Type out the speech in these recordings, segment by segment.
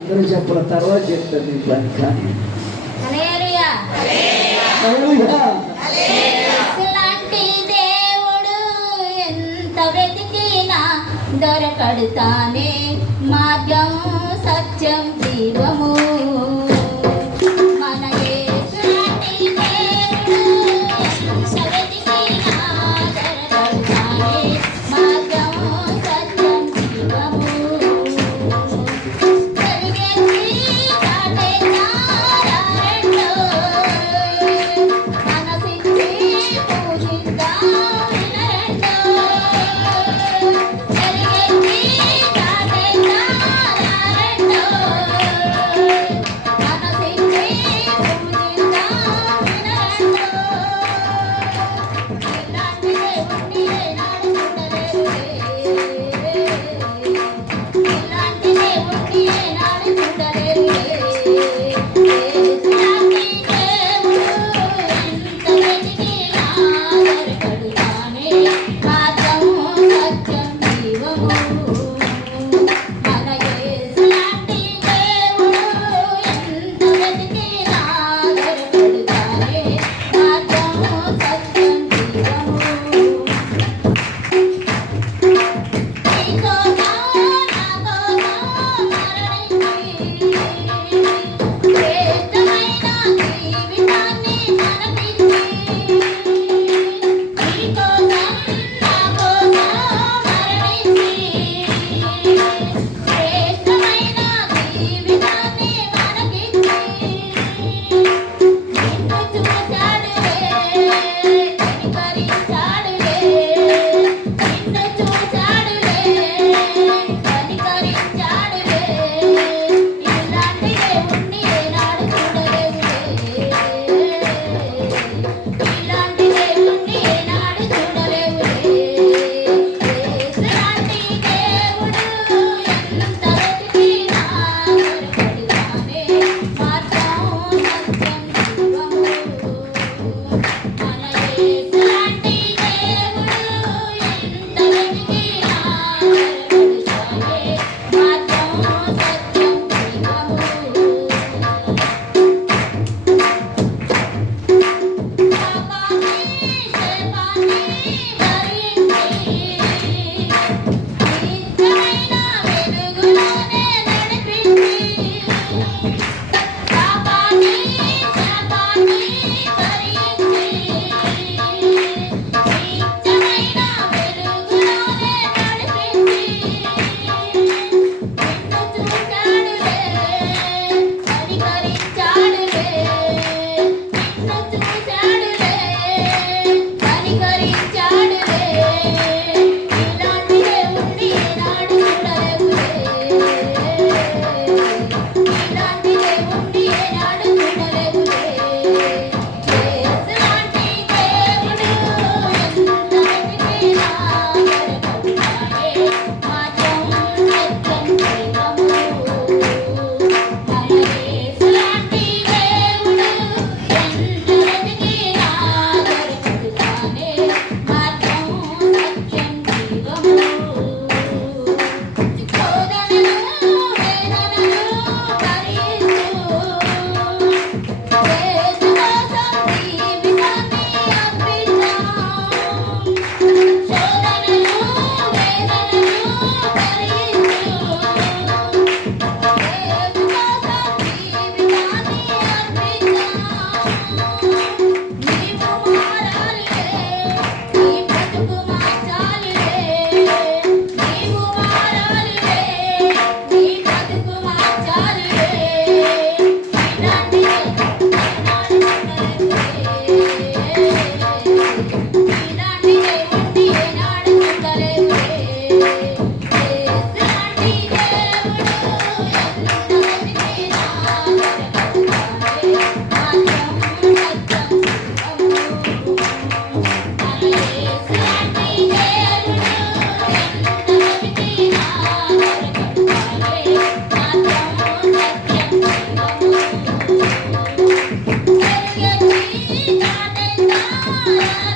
అందరూ చెప్పిన తర్వాత చెప్తాను నీ పని కానీ హల్లెలూయా. హల్లెలూయా. ఇలాంటి దేవుడు ఎంత వెతికినా దొరకడు తానే మార్గం సత్యం జీవము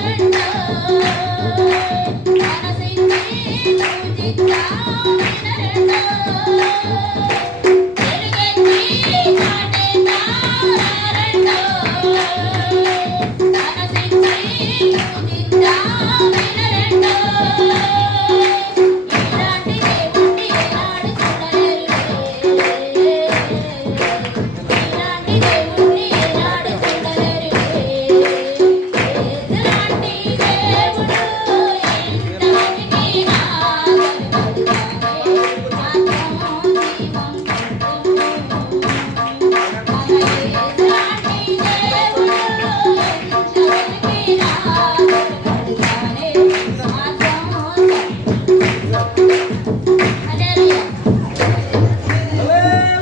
మనసైతే